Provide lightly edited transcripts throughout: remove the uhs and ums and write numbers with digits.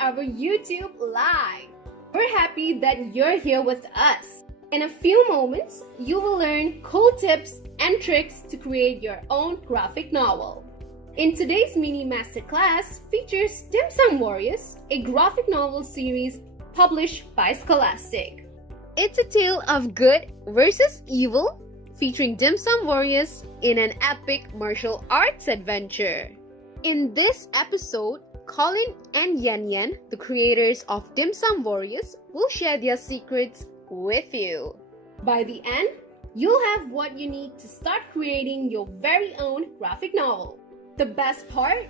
our YouTube Live. We're happy that you're here with us. In a few moments, you will learn cool tips and tricks to create your own graphic novel. In today's mini masterclass features Dim Sum Warriors, a graphic novel series published by Scholastic. It's a tale of good versus evil, featuring Dim Sum Warriors in an epic martial arts adventure. In this episode, Colin and Yen Yen, the creators of Dim Sum Warriors, will share their secrets with you. By the end, you'll have what you need to start creating your very own graphic novel. The best part?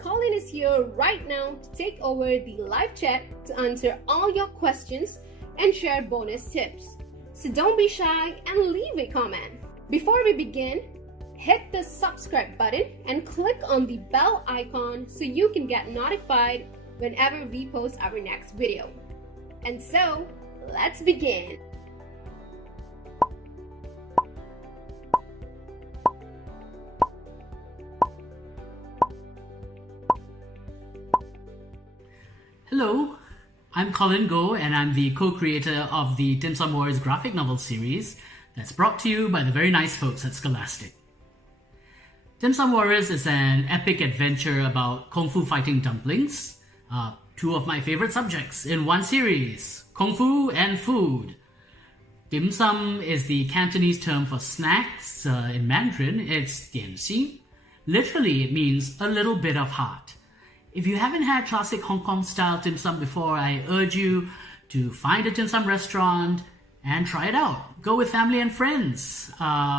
Colin is here right now to take over the live chat to answer all your questions and share bonus tips. So don't be shy and leave a comment. Before we begin, hit the subscribe button and click on the bell icon so you can get notified whenever we post our next video. And so, let's begin. Hello, I'm Colin Goh and I'm the co-creator of the Dim Sum Warriors graphic novel series that's brought to you by the very nice folks at Scholastic. Dim Sum Warriors is an epic adventure about kung fu fighting dumplings, two of my favorite subjects in one series, kung fu and food. Dim sum is the Cantonese term for snacks. In Mandarin, it's dian xin. Literally, it means a little bit of heart. If you haven't had classic Hong Kong style dim sum before, I urge you to find a dim sum restaurant and try it out. Go with family and friends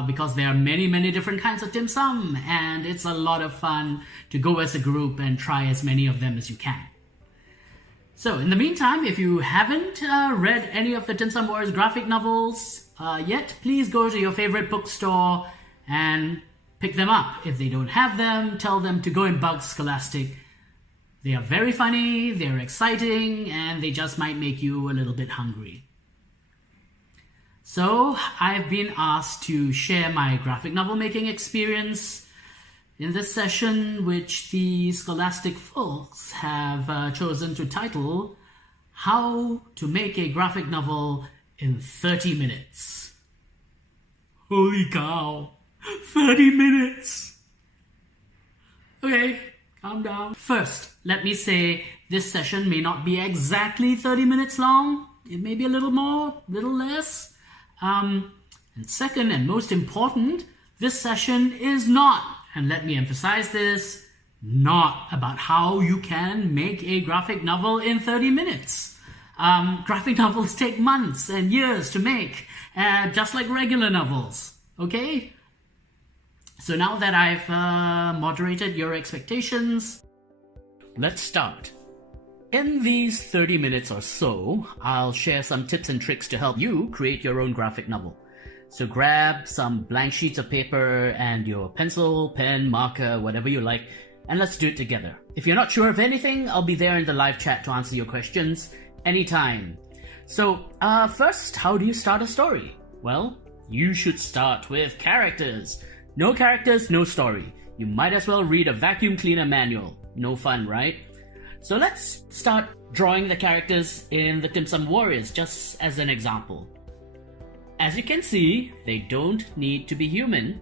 because there are many different kinds of dim sum and it's a lot of fun to go as a group and try as many of them as you can. So in the meantime, if you haven't read any of the Dim Sum Warriors graphic novels yet, please go to your favorite bookstore and pick them up. If they don't have them, tell them to go and bug Scholastic. They are very funny, they're exciting, and they just might make you a little bit hungry. So, I've been asked to share my graphic novel making experience in this session, which the Scholastic folks have chosen to title How to Make a Graphic Novel in 30 Minutes. Holy cow! 30 minutes! Okay. Calm down. First, let me say this session may not be exactly 30 minutes long. It may be a little more, a little less. And second, and most important, this session is not, and let me emphasize this, not about how you can make a graphic novel in 30 minutes. Graphic novels take months and years to make, just like regular novels, okay? So now that I've moderated your expectations, let's start. In these 30 minutes or so, I'll share some tips and tricks to help you create your own graphic novel. So grab some blank sheets of paper and your pencil, pen, marker, whatever you like, and let's do it together. If you're not sure of anything, I'll be there in the live chat to answer your questions anytime. So first, how do you start a story? Well, you should start with characters. No characters, no story. You might as well read a vacuum cleaner manual. No fun, right? So let's start drawing the characters in the Dim Sum Warriors, just as an example. As you can see, they don't need to be human.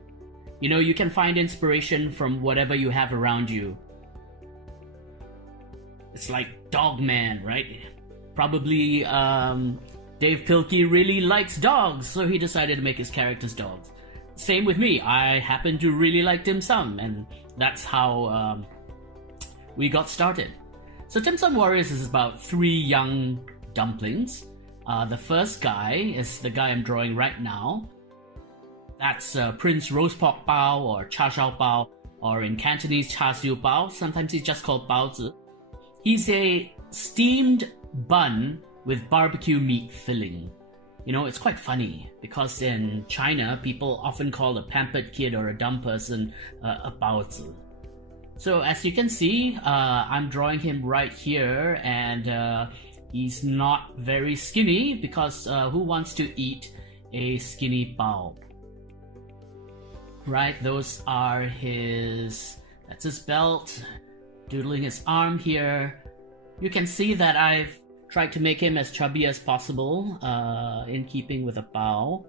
You know, you can find inspiration from whatever you have around you. It's like Dogman, right? Probably Dave Pilkey really likes dogs, so he decided to make his characters dogs. Same with me. I happen to really like dim sum, and that's how we got started. So Dim Sum Warriors is about 3 young dumplings. The first guy is the guy I'm drawing right now. That's Prince Roast Pork Bao or Cha Shao Bao, or in Cantonese Cha Siu Bao. Sometimes he's just called Bao Zi. He's a steamed bun with barbecue meat filling. You know, it's quite funny because in China, people often call a pampered kid or a dumb person a baozi. So as you can see, I'm drawing him right here, and he's not very skinny because who wants to eat a skinny bao? Right, those are that's his belt, doodling his arm here. You can see that I've tried to make him as chubby as possible, in keeping with a bao.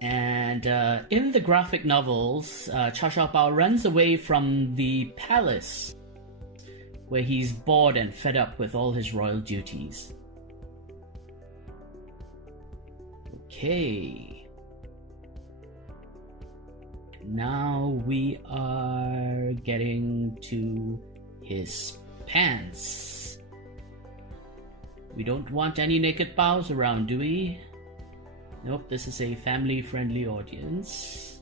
And in the graphic novels, Cha Xiao Bao runs away from the palace, where he's bored and fed up with all his royal duties. Okay. Now we are getting to his pants. We don't want any naked bows around, do we? Nope, this is a family-friendly audience.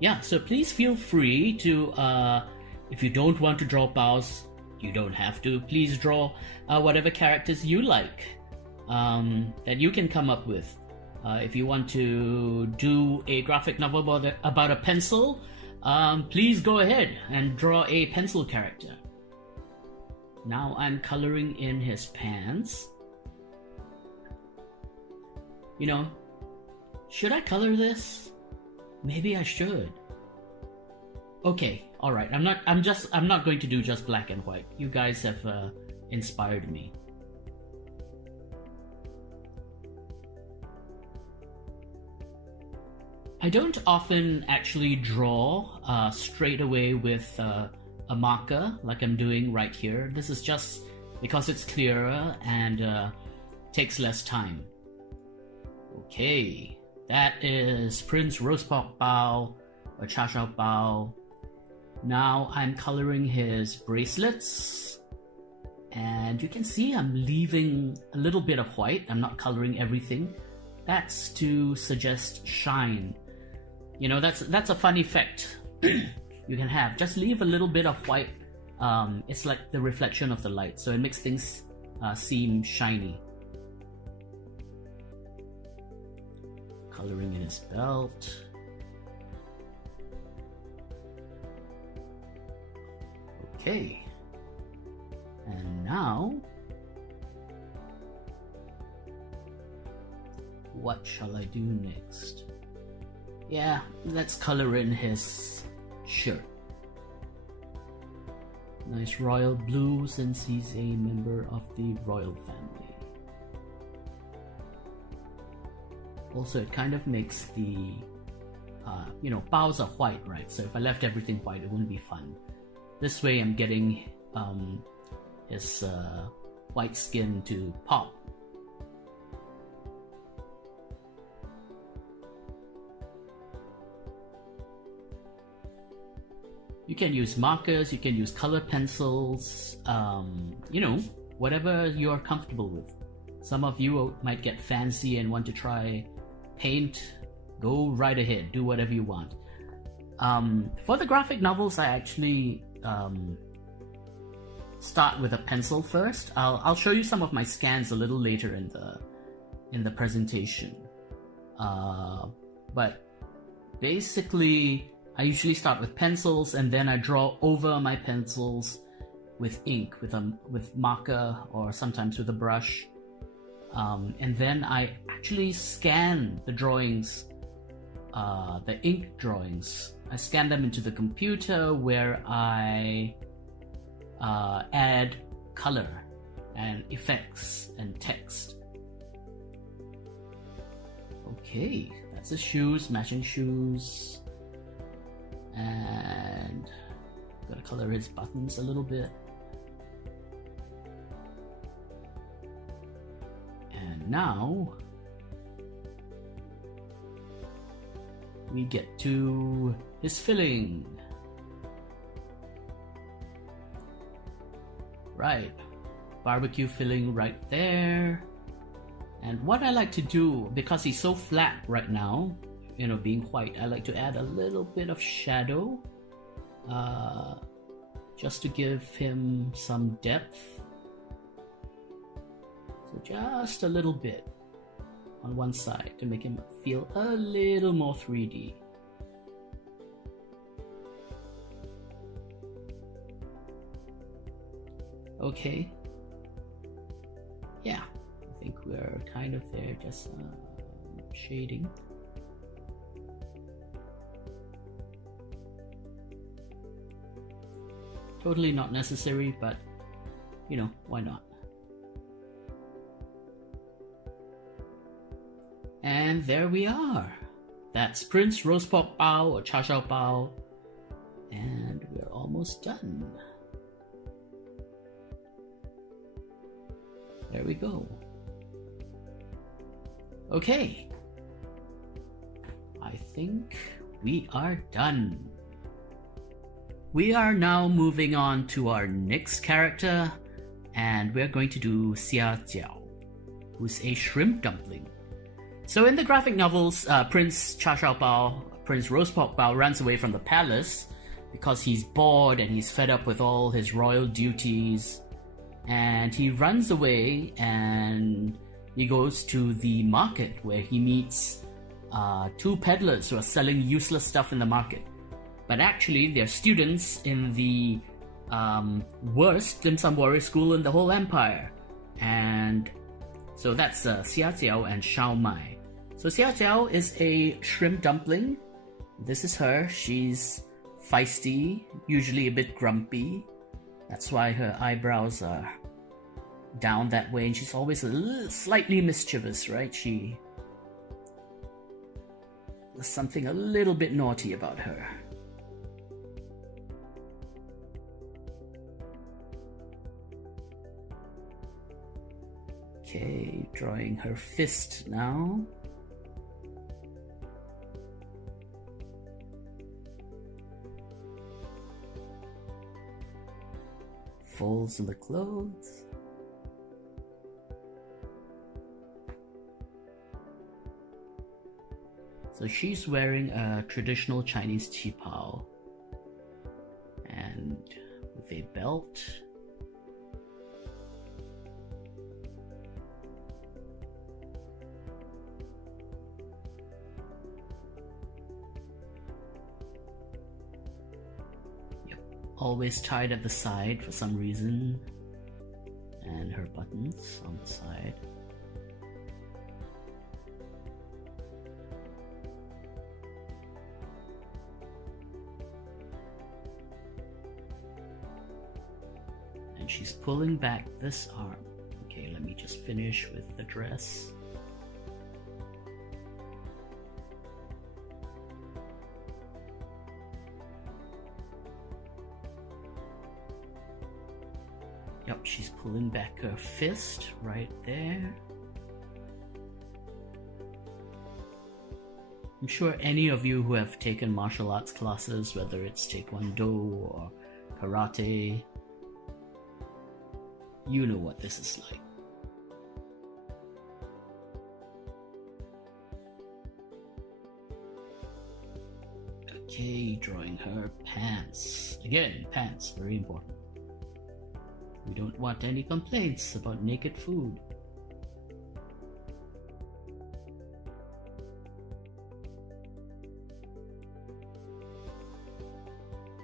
Yeah, so please feel free to, if you don't want to draw bows, you don't have to. Please draw whatever characters you like, that you can come up with. If you want to do a graphic novel about a pencil, please go ahead and draw a pencil character. Now I'm coloring in his pants. You know, should I color this? Maybe I should. Okay, alright, I'm not going to do just black and white. You guys have inspired me. I don't often actually draw straight away with a marker like I'm doing right here. This is just because it's clearer and takes less time. Okay, that is Prince Rosep Bao or Cha Xiao Bao. Now I'm coloring his bracelets, and you can see I'm leaving a little bit of white. I'm not coloring everything. That's to suggest shine. You know, that's a fun effect you can have. Just leave a little bit of white. It's like the reflection of the light, so it makes things seem shiny. Coloring in his belt. Okay. And now, what shall I do next? Yeah, let's color in his shirt. Nice royal blue since he's a member of the royal family. Also, it kind of makes the, bows are white, right? So if I left everything white, it wouldn't be fun. This way I'm getting his white skin to pop. You can use markers, you can use color pencils, whatever you're comfortable with. Some of you might get fancy and want to try paint. Go right ahead, do whatever you want. For the graphic novels, I actually start with a pencil first. I'll show you some of my scans a little later in the presentation. But basically, I usually start with pencils, and then I draw over my pencils with ink, with marker, or sometimes with a brush. And then I actually scan the drawings, the ink drawings. I scan them into the computer, where I add color and effects and text. Okay, that's the shoes, matching shoes. And gotta color his buttons a little bit. And now we get to his filling. Right, barbecue filling right there. And what I like to do, because he's so flat right now, being white, I like to add a little bit of shadow, just to give him some depth. So just a little bit on one side to make him feel a little more 3D. Okay. Yeah, I think we're kind of there, just shading. Totally not necessary, but you know, why not? And there we are. That's Prince Roast Pork Bao or Cha Shao Bao. And we're almost done. There we go. Okay. I think we are done. We are now moving on to our next character, and we're going to do Xiao, who's a shrimp dumpling. So in the graphic novels, Prince Cha Shao Bao, Prince Roast Pork Bao, runs away from the palace because he's bored and he's fed up with all his royal duties. And he runs away and he goes to the market where he meets two peddlers who are selling useless stuff in the market. But actually, they're students in the worst dim sum warrior school in the whole empire. And so that's Xiao and Shaomai. So Xiao is a shrimp dumpling. This is her. She's feisty, usually a bit grumpy. That's why her eyebrows are down that way, and she's always slightly mischievous, right? There's something a little bit naughty about her. Okay, drawing her fist now. Folds in the clothes. So she's wearing a traditional Chinese qipao and with a belt. Always tied at the side for some reason, and her buttons on the side. And she's pulling back this arm. Okay, let me just finish with the dress. Yep, she's pulling back her fist right there. I'm sure any of you who have taken martial arts classes, whether it's Taekwondo or Karate, you know what this is like. Okay, drawing her pants. Again, pants, very important. We don't want any complaints about naked food.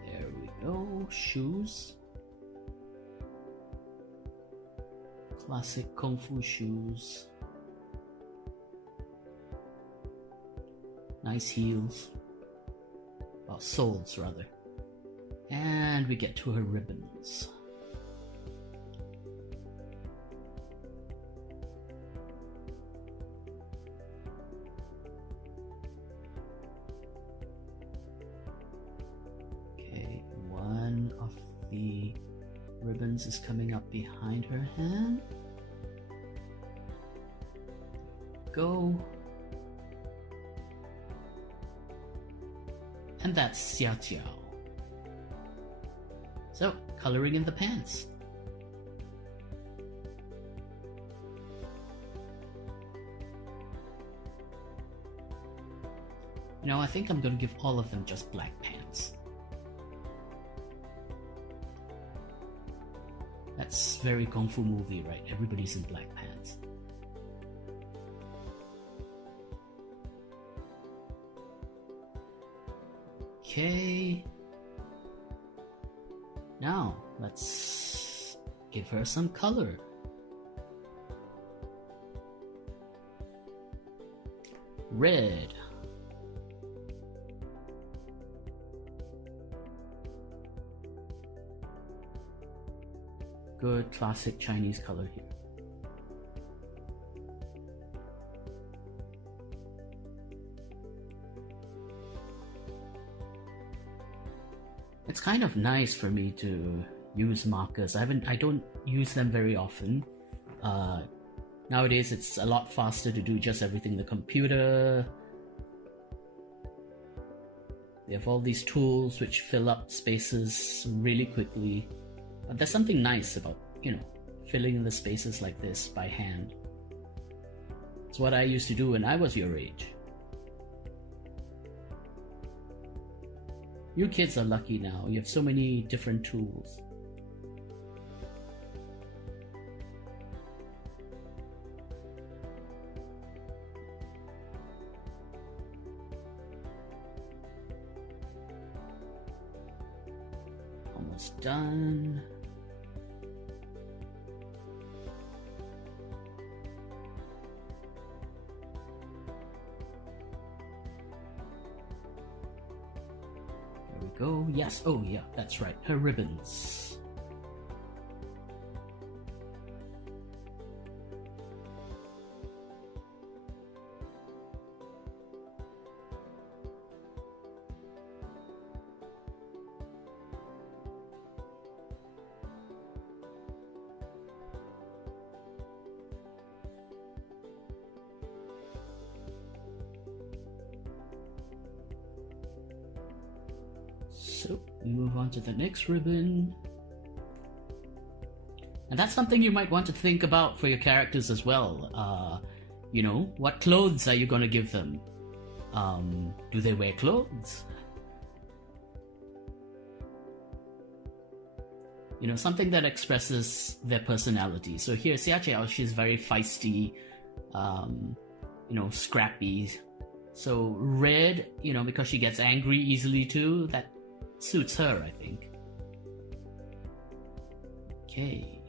There we go. Shoes. Classic Kung Fu shoes. Nice heels. Well, soles rather. And we get to her ribbons. The ribbons is coming up behind her hand. Go. And that's Xiao. So, coloring in the pants. You know, I think I'm gonna give all of them just black pants. That's very Kung Fu movie, right? Everybody's in black pants. Okay. Now, let's give her some color. Red. good classic Chinese color here. It's kind of nice for me to use markers. I don't use them very often. Nowadays it's a lot faster to do just everything in the computer. They have all these tools which fill up spaces really quickly. But there's something nice about, filling in the spaces like this by hand. It's what I used to do when I was your age. You kids are lucky now. You have so many different tools. Almost done. There we go. Yes. Oh, yeah, that's right. Her ribbons. So we move on to the next ribbon. And that's something you might want to think about for your characters as well. What clothes are you going to give them? Do they wear clothes? Something that expresses their personality. So here, Xiao, she's very feisty, scrappy. So red, because she gets angry easily too, that suits her, I think. Okay.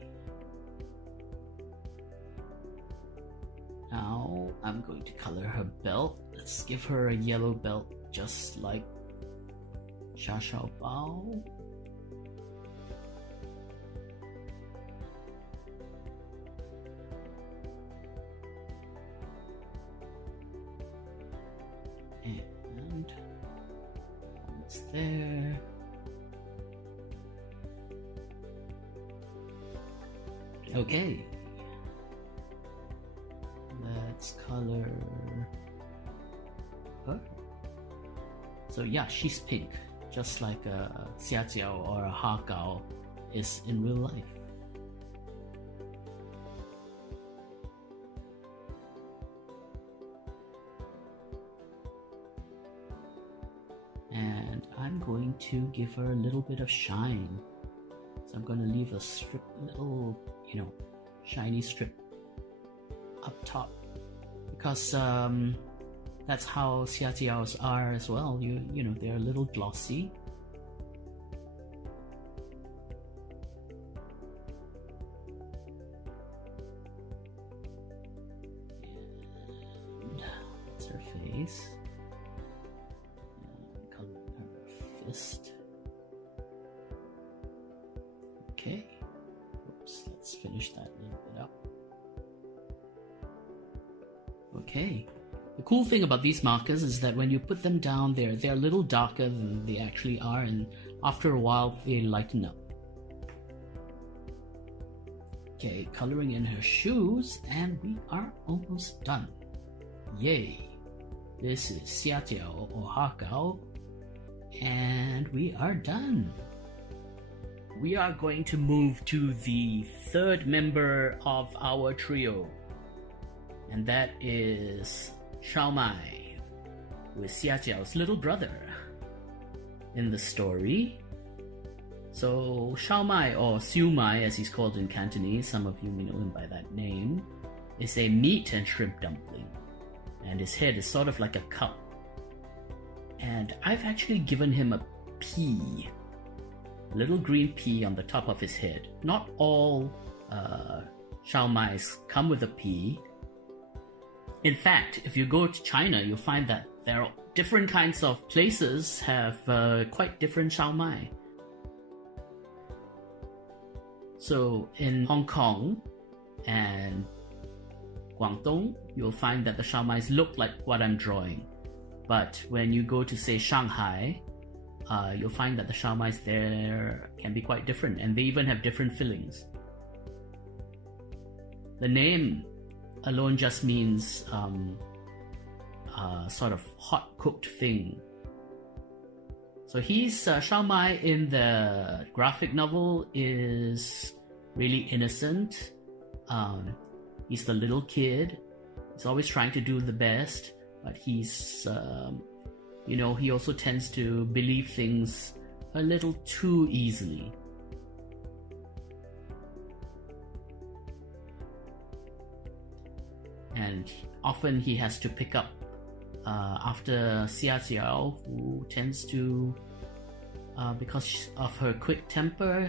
Now I'm going to color her belt. Let's give her a yellow belt, just like Shaomai. And it's there. Okay. Let's color her. So yeah, she's pink, just like a Xiao or a Hakao is in real life. And I'm going to give her a little bit of shine. So I'm going to leave a strip, little, shiny strip up top. Because that's how Xiao's are as well. They're a little glossy. And that's her face. Coloring her fist. Okay. Oops, let's finish that a little bit up. Okay. The cool thing about these markers is that when you put them down there, they're a little darker than they actually are, and after a while they lighten up. Okay, coloring in her shoes, and we are almost done. Yay! This is Xiao or Hakao, and we are done. We are going to move to the third member of our trio, and that is Shaomai, who is Xiao's little brother in the story. So Shaomai, or Siumai as he's called in Cantonese, some of you may know him by that name, is a meat and shrimp dumpling, and his head is sort of like a cup. And I've actually given him a pea, a little green pea on the top of his head. Not all Shaomais come with a pea. In fact, if you go to China, you'll find that there are different kinds of places have quite different Shaomai. So in Hong Kong and Guangdong, you'll find that the Xiaomais look like what I'm drawing. But when you go to, say, Shanghai, you'll find that the Xiaomais there can be quite different, and they even have different fillings. The name alone just means sort of hot cooked thing. So he's Shaomai in the graphic novel is really innocent. He's the little kid. He's always trying to do the best, but he's he also tends to believe things a little too easily. And often he has to pick up after Xiao, who tends to, because of her quick temper,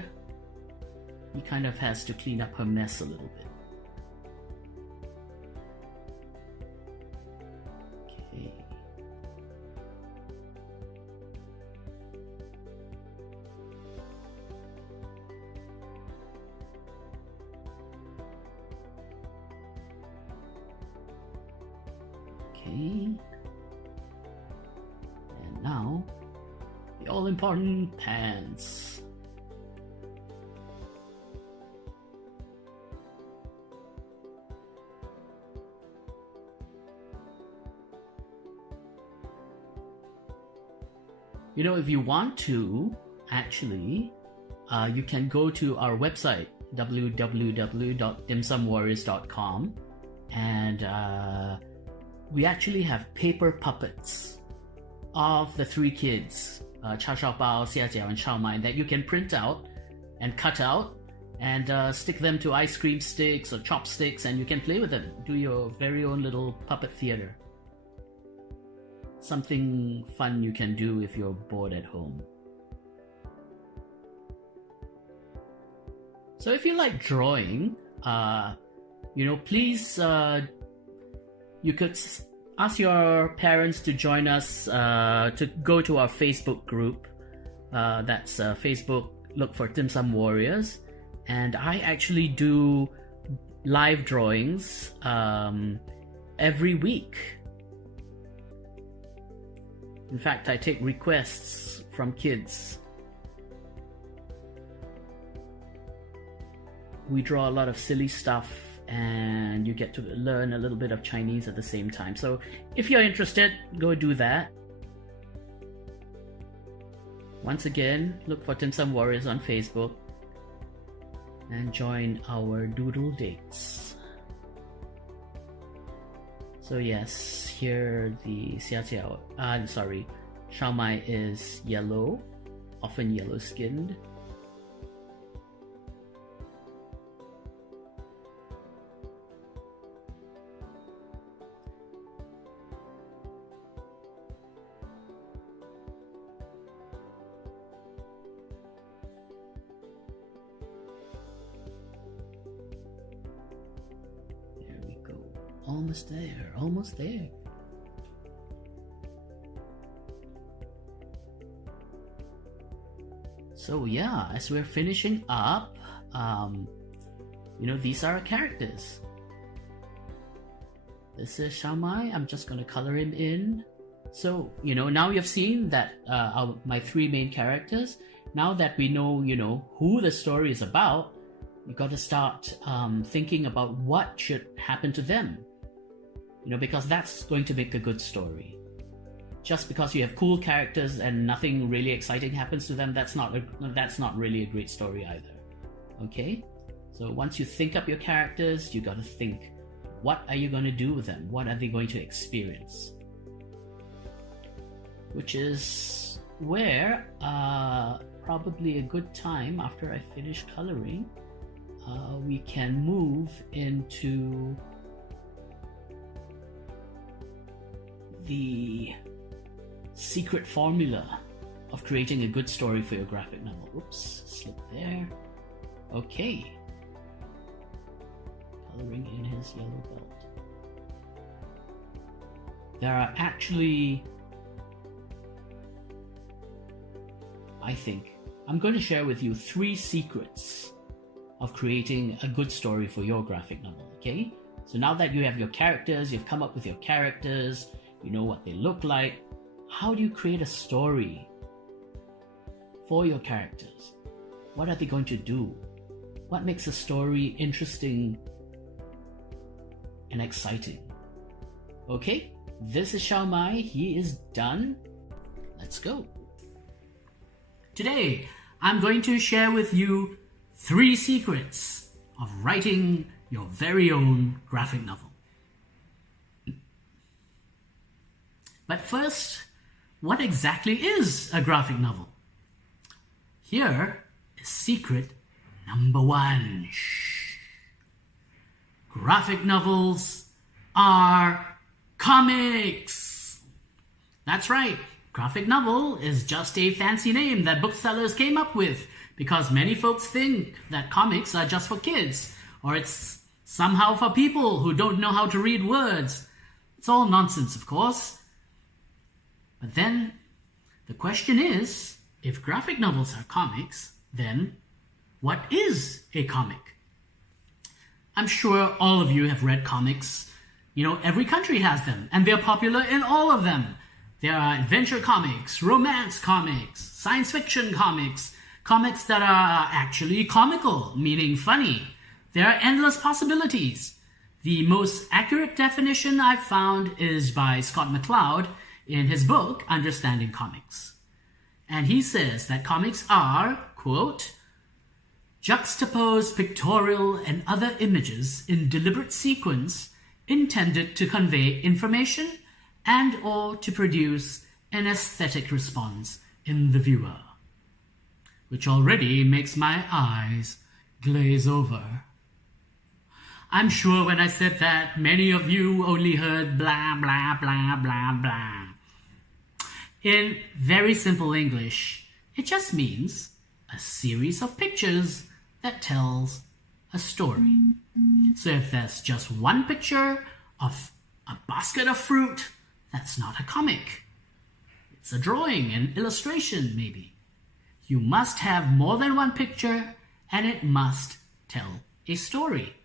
he kind of has to clean up her mess a little bit. Okay. Okay. And now, the all-important pants. If you want to, actually, you can go to our website, www.dimsumwarriors.com, and we actually have paper puppets of the three kids, Chao Shao Bao, Xia Jiao, and Shaomai, that you can print out and cut out and stick them to ice cream sticks or chopsticks, and you can play with them. Do your very own little puppet theater. Something fun you can do if you're bored at home. So if you like drawing, please, you could ask your parents to join us to go to our Facebook group. That's Facebook, look for Dim Sum Warriors. And I actually do live drawings every week. In fact, I take requests from kids. We draw a lot of silly stuff, and you get to learn a little bit of Chinese at the same time. So if you're interested, go do that. Once again, look for Dim Sum Warriors on Facebook and join our doodle dates. So yes, here the Shaomai is yellow, often yellow skinned. Almost there. So yeah, as we're finishing up, these are our characters. This is Shaomai. I'm just going to color him in. So, now you've seen that my three main characters. Now that we know, who the story is about, you got to start thinking about what should happen to them. Because that's going to make a good story. Just because you have cool characters and nothing really exciting happens to them, that's not really a great story either. Okay? So once you think up your characters, you got to think, what are you going to do with them? What are they going to experience? Which is where probably a good time after I finish coloring, we can move into the secret formula of creating a good story for your graphic novel. Oops, slip there. Okay. Coloring in his yellow belt. There are actually, I think, I'm going to share with you 3 secrets of creating a good story for your graphic novel, okay? So now that you have your characters, you've come up with your characters, you know what they look like, how do you create a story for your characters? What are they going to do? What makes a story interesting and exciting? Okay, this is Shaomai. He is done. Let's go. Today, I'm going to share with you 3 secrets of writing your very own graphic novel. But first, what exactly is a graphic novel? Here is secret number 1. Graphic novels are comics. That's right. Graphic novel is just a fancy name that booksellers came up with because many folks think that comics are just for kids, or it's somehow for people who don't know how to read words. It's all nonsense, of course. But then the question is, if graphic novels are comics, then what is a comic? I'm sure all of you have read comics. You know, every country has them, and they're popular in all of them. There are adventure comics, romance comics, science fiction comics, comics that are actually comical, meaning funny. There are endless possibilities. The most accurate definition I've found is by Scott McCloud in his book, Understanding Comics. And he says that comics are, quote, juxtaposed pictorial and other images in deliberate sequence intended to convey information and or to produce an aesthetic response in the viewer, which already makes my eyes glaze over. I'm sure when I said that, many of you only heard blah, blah, blah, blah, blah. In very simple English, it just means a series of pictures that tells a story. So if there's just one picture of a basket of fruit, that's not a comic. It's a drawing, an illustration maybe. You must have more than one picture, and it must tell a story.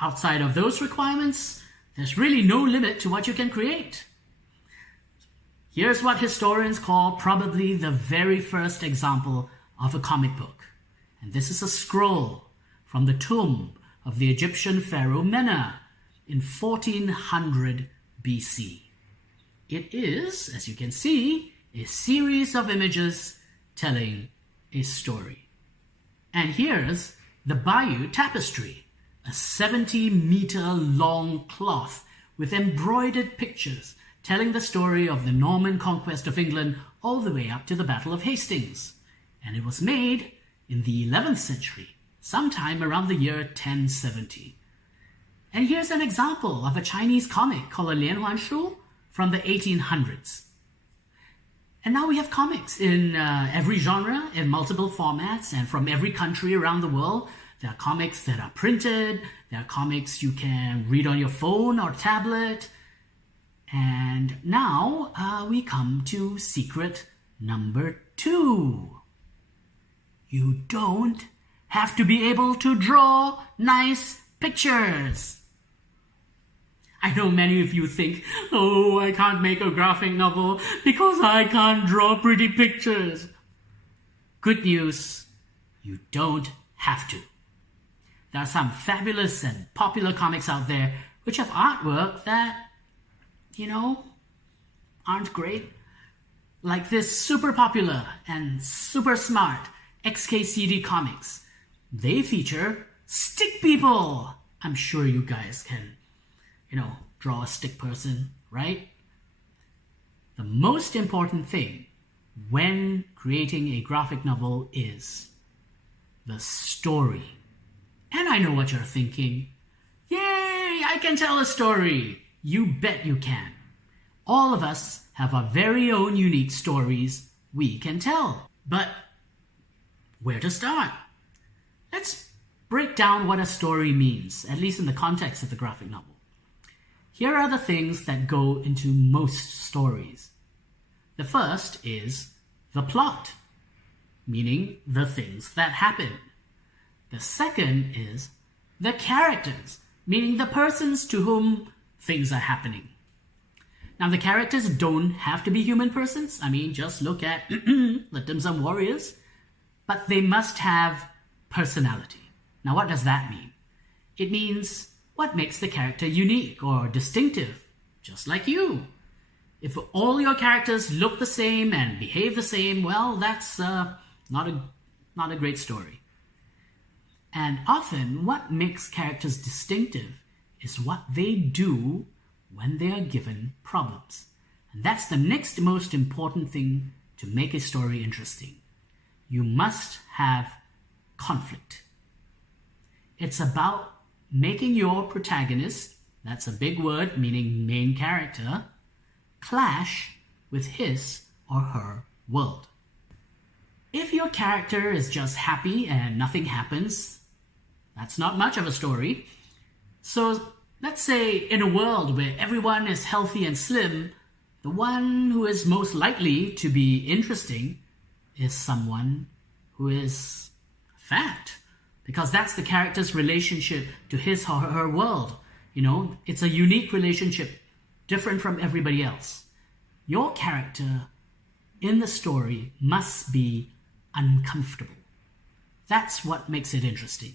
Outside of those requirements, there's really no limit to what you can create. Here's what historians call probably the very first example of a comic book. And this is a scroll from the tomb of the Egyptian pharaoh Mena in 1400 BC. It is, as you can see, a series of images telling a story. And here's the Bayeux Tapestry, a 70-meter long cloth with embroidered pictures telling the story of the Norman conquest of England all the way up to the Battle of Hastings. And it was made in the 11th century, sometime around the year 1070. And here's an example of a Chinese comic called a Lianhuanshu from the 1800s. And now we have comics in every genre, in multiple formats, and from every country around the world. There are comics that are printed, there are comics you can read on your phone or tablet. And now we come to secret number 2. You don't have to be able to draw nice pictures. I know many of you think, oh, I can't make a graphic novel because I can't draw pretty pictures. Good news, you don't have to. There are some fabulous and popular comics out there which have artwork that, aren't great. Like this super popular and super smart XKCD comics. They feature stick people. I'm sure you guys can, draw a stick person, right? The most important thing when creating a graphic novel is the story. And I know what you're thinking. Yay, I can tell a story. You bet you can. All of us have our very own unique stories we can tell. But where to start? Let's break down what a story means, at least in the context of the graphic novel. Here are the things that go into most stories. The first is the plot, meaning the things that happen. The second is the characters, meaning the persons to whom things are happening. Now, the characters don't have to be human persons. I mean, just look at the Dim Sum Warriors. But they must have personality. Now, what does that mean? It means what makes the character unique or distinctive, just like you. If all your characters look the same and behave the same, well, that's not a great story. And often, what makes characters distinctive is what they do when they are given problems. And that's the next most important thing to make a story interesting. You must have conflict. It's about making your protagonist, that's a big word meaning main character, clash with his or her world. If your character is just happy and nothing happens, that's not much of a story. So let's say in a world where everyone is healthy and slim, the one who is most likely to be interesting is someone who is fat, because that's the character's relationship to his or her world. You know, it's a unique relationship, different from everybody else. Your character in the story must be uncomfortable. That's what makes it interesting.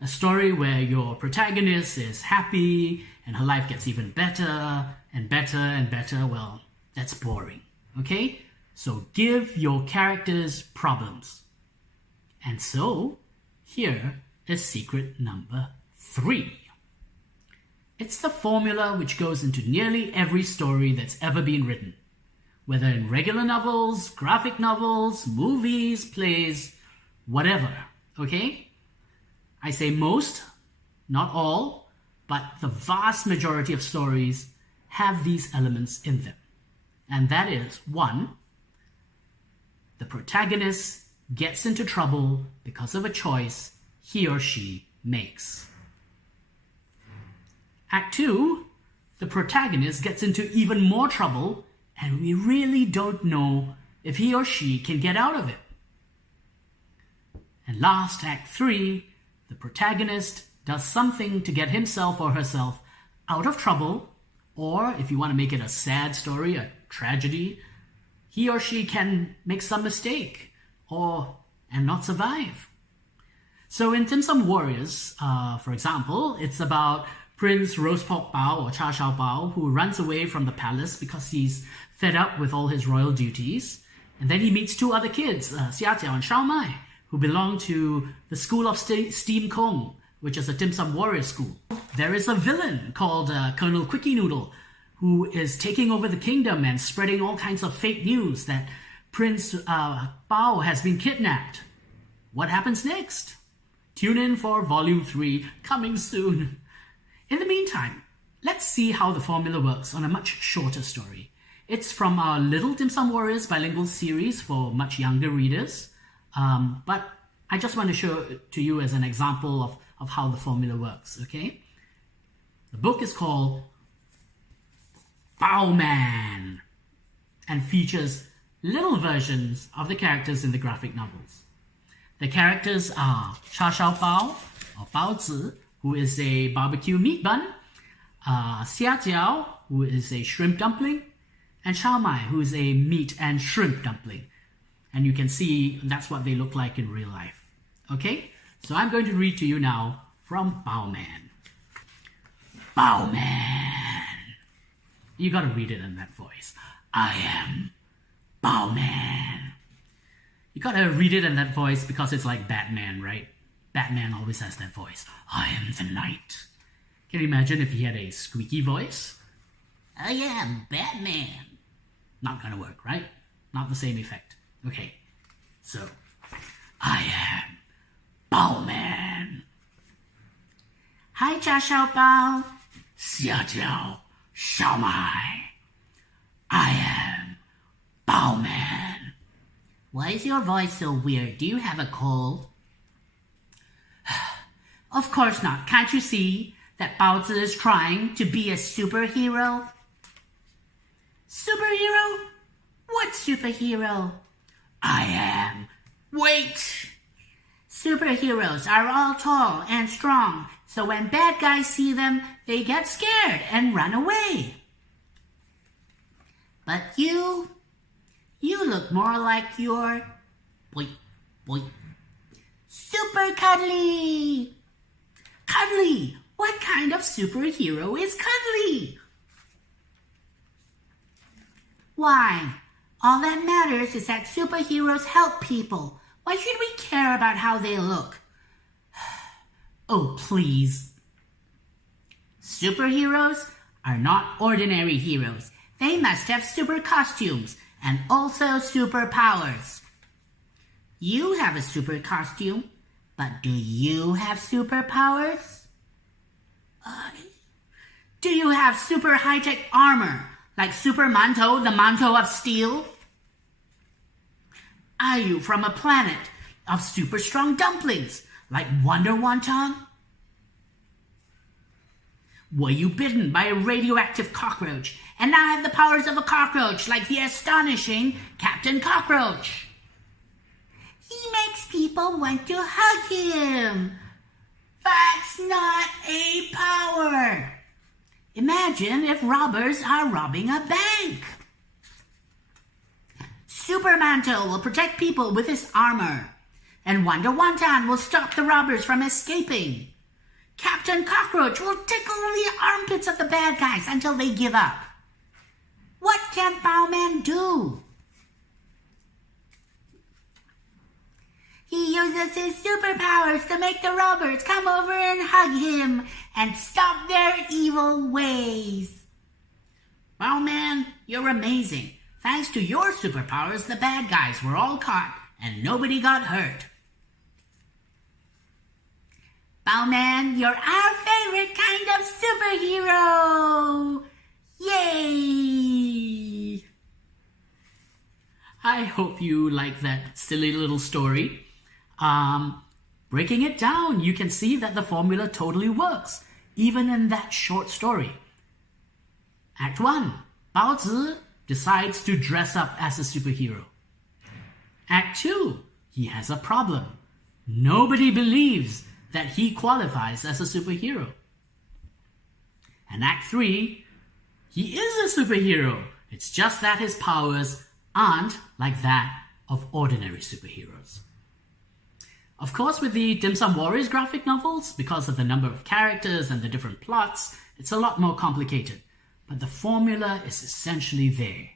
A story where your protagonist is happy and her life gets even better and better and better, well, that's boring, okay? So give your characters problems. And so, here is secret number 3. It's the formula which goes into nearly every story that's ever been written, whether in regular novels, graphic novels, movies, plays, whatever, okay? I say most, not all, but the vast majority of stories have these elements in them. And that is, 1, the protagonist gets into trouble because of a choice he or she makes. Act 2, the protagonist gets into even more trouble and we really don't know if he or she can get out of it. And last, Act 3, the protagonist does something to get himself or herself out of trouble, or if you want to make it a sad story, a tragedy, he or she can make some mistake and not survive. So in Dim Sum Warriors, for example, it's about Prince Rosep Bao or Cha Shao Bao, who runs away from the palace because he's fed up with all his royal duties. And then he meets 2 other kids, Xiao and Shaomai, who belong to the School of Steam Kong, which is a Dim Sum Warrior school. There is a villain called Colonel Quickie Noodle, who is taking over the kingdom and spreading all kinds of fake news that Prince Bao has been kidnapped. What happens next? Tune in for Volume 3, coming soon. In the meantime, let's see how the formula works on a much shorter story. It's from our Little Dim Sum Warriors bilingual series for much younger readers, but I just want to show it to you as an example of how the formula works, okay? The book is called Bao Man and features little versions of the characters in the graphic novels. The characters are Cha Shao Bao, or Bao Zi, who is a barbecue meat bun, Xiao, who is a shrimp dumpling, and Shaomai, who is a meat and shrimp dumpling. And you can see that's what they look like in real life. Okay? So I'm going to read to you now from Bao Man. Bao Man. You gotta read it in that voice. I am Bao Man. You gotta read it in that voice because it's like Batman, right? Batman always has that voice. I am the knight. Can you imagine if he had a squeaky voice? I am Batman. Not gonna work, right? Not the same effect. Okay, so I am Bao Man. Hi, Cha Shao Bao. Xiao, Shaomai. I am Bao Man. Why is your voice so weird? Do you have a cold? Of course not. Can't you see that Bao Zi is trying to be a superhero? Superhero? What superhero? I am. Wait! Superheroes are all tall and strong, so when bad guys see them, they get scared and run away. But you look more like you're boy, super cuddly. Cuddly! What kind of superhero is cuddly? Why? All that matters is that superheroes help people. Why should we care about how they look? Oh, please. Superheroes are not ordinary heroes. They must have super costumes and also superpowers. You have a super costume, but do you have superpowers? Do you have super high-tech armor, like Super Manto, the Manto of Steel? Are you from a planet of super strong dumplings, like Wonder Wonton? Were you bitten by a radioactive cockroach and now have the powers of a cockroach, like the astonishing Captain Cockroach? He makes people want to hug him. That's not a power. Imagine if robbers are robbing a bank. Super Mantle will protect people with his armor, and Wonder Wonton will stop the robbers from escaping. Captain Cockroach will tickle the armpits of the bad guys until they give up. What can Bowman do? He uses his superpowers to make the robbers come over and hug him and stop their evil ways. Bowman, you're amazing. Thanks to your superpowers, the bad guys were all caught and nobody got hurt. Bowman, you're our favorite kind of superhero! Yay! I hope you like that silly little story. Breaking it down, you can see that the formula totally works, even in that short story. Act 1. Bao Zi decides to dress up as a superhero. Act 2. He has a problem. Nobody believes that he qualifies as a superhero. And Act 3. He is a superhero. It's just that his powers aren't like that of ordinary superheroes. Of course, with the Dim Sum Warriors graphic novels, because of the number of characters and the different plots, it's a lot more complicated. But the formula is essentially there.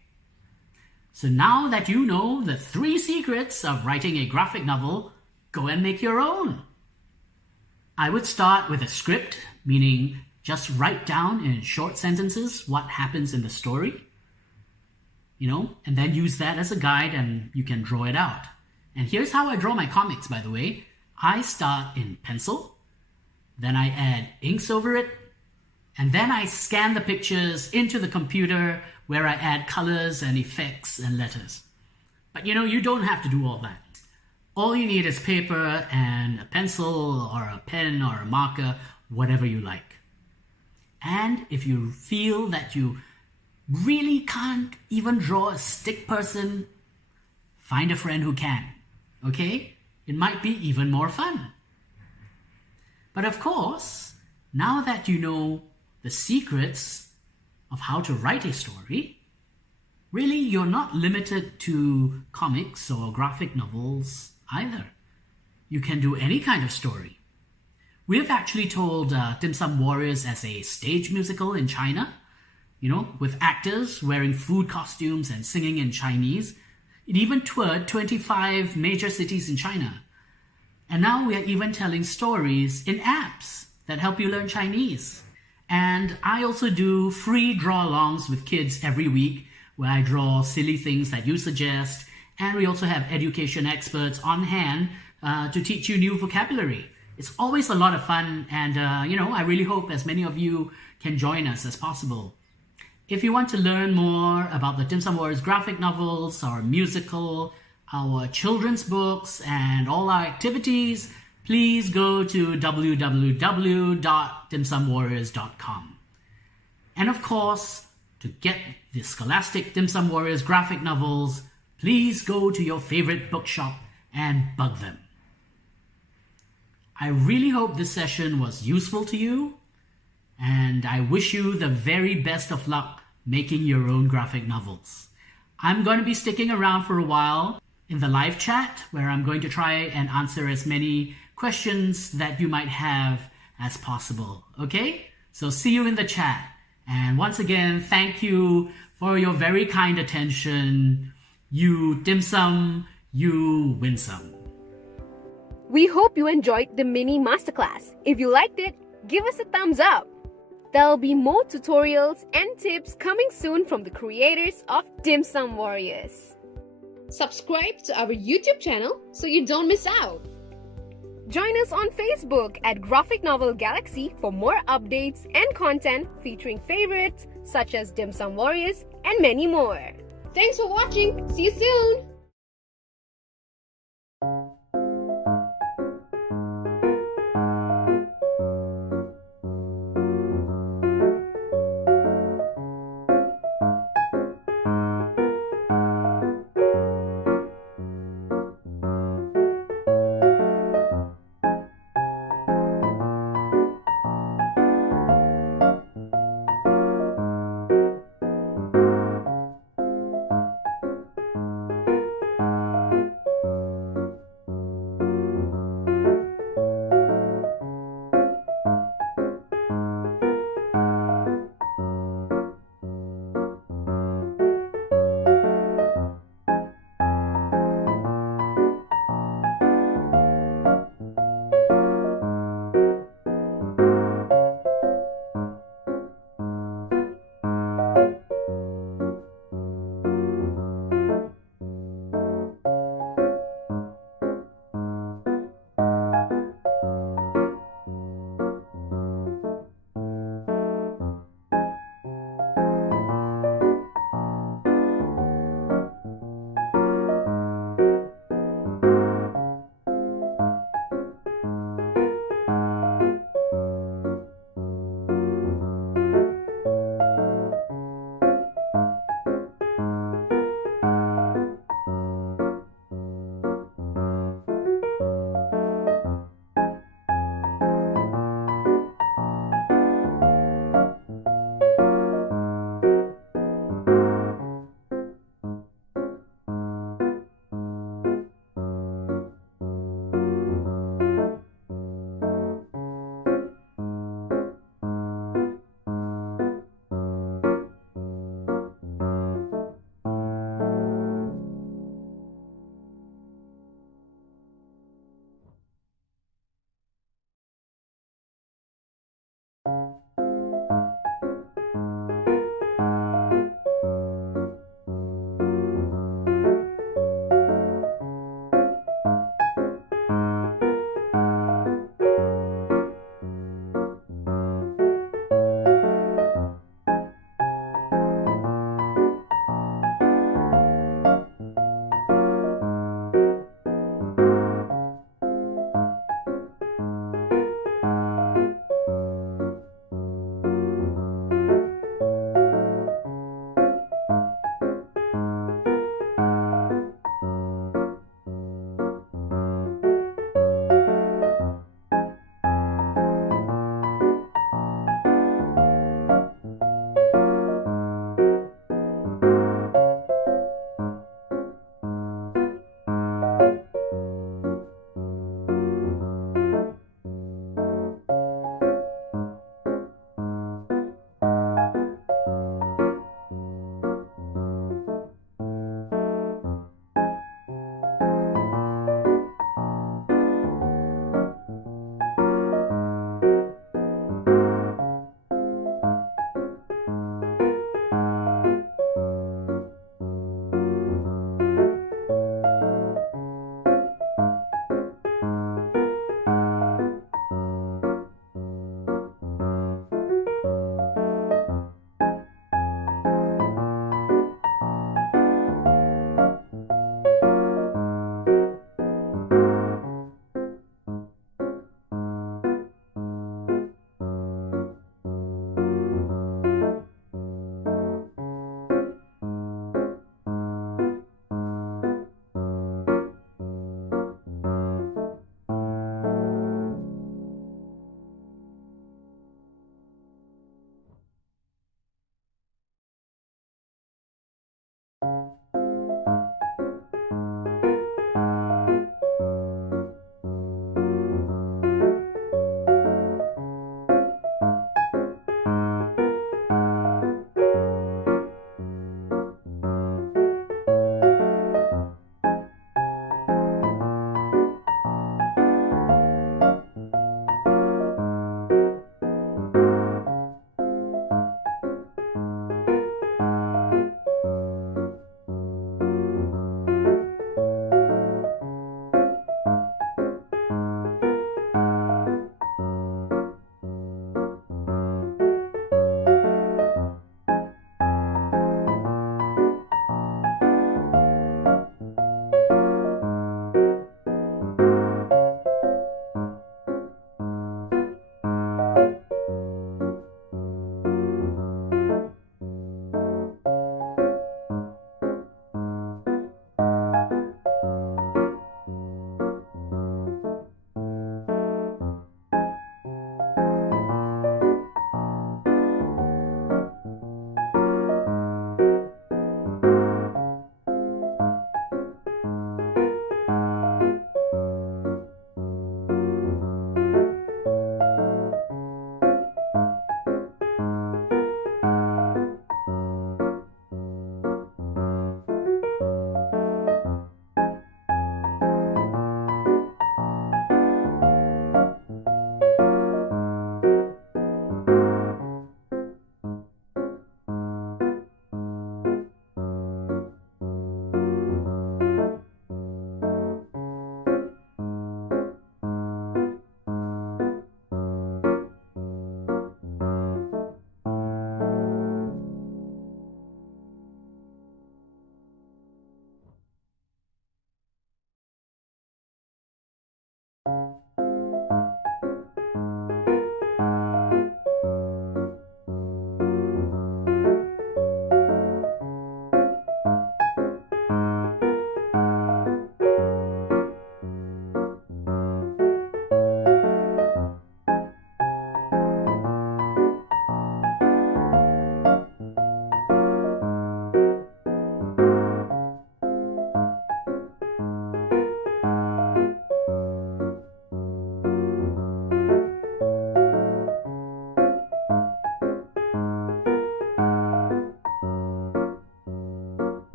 So now that you know the 3 secrets of writing a graphic novel, go and make your own. I would start with a script, meaning just write down in short sentences what happens in the story, and then use that as a guide and you can draw it out. And here's how I draw my comics, by the way. I start in pencil, then I add inks over it, and then I scan the pictures into the computer where I add colors and effects and letters. But you don't have to do all that. All you need is paper and a pencil or a pen or a marker, whatever you like. And if you feel that you really can't even draw a stick person, find a friend who can. Okay? It might be even more fun. But of course, now that you know the secrets of how to write a story, really you're not limited to comics or graphic novels either. You can do any kind of story. We've actually told Dim Sum Warriors as a stage musical in China, with actors wearing food costumes and singing in Chinese. It even toured 25 major cities in China. And now we are even telling stories in apps that help you learn Chinese. And I also do free draw-alongs with kids every week where I draw silly things that you suggest. And we also have education experts on hand to teach you new vocabulary. It's always a lot of fun. And, I really hope as many of you can join us as possible. If you want to learn more about the Dim Sum Warriors graphic novels, our musical, our children's books, and all our activities, please go to www.dimsumwarriors.com. And of course, to get the Scholastic Dim Sum Warriors graphic novels, please go to your favorite bookshop and bug them. I really hope this session was useful to you, and I wish you the very best of luck making your own graphic novels. I'm going to be sticking around for a while in the live chat, where I'm going to try and answer as many questions that you might have as possible. Okay? So see you in the chat. And once again, thank you for your very kind attention. You dim sum, you win some. We hope you enjoyed the mini masterclass. If you liked it, give us a thumbs up. There'll be more tutorials and tips coming soon from the creators of Dim Sum Warriors. Subscribe to our YouTube channel so you don't miss out. Join us on Facebook at Graphic Novel Galaxy for more updates and content featuring favorites such as Dim Sum Warriors and many more. Thanks for watching. See you soon.